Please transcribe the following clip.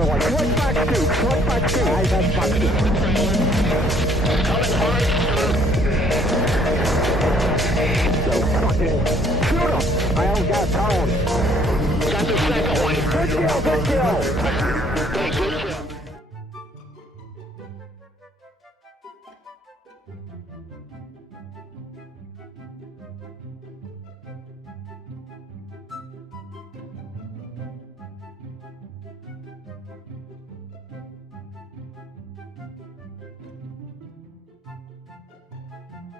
another one. Short back two. I got back two. Coming hard.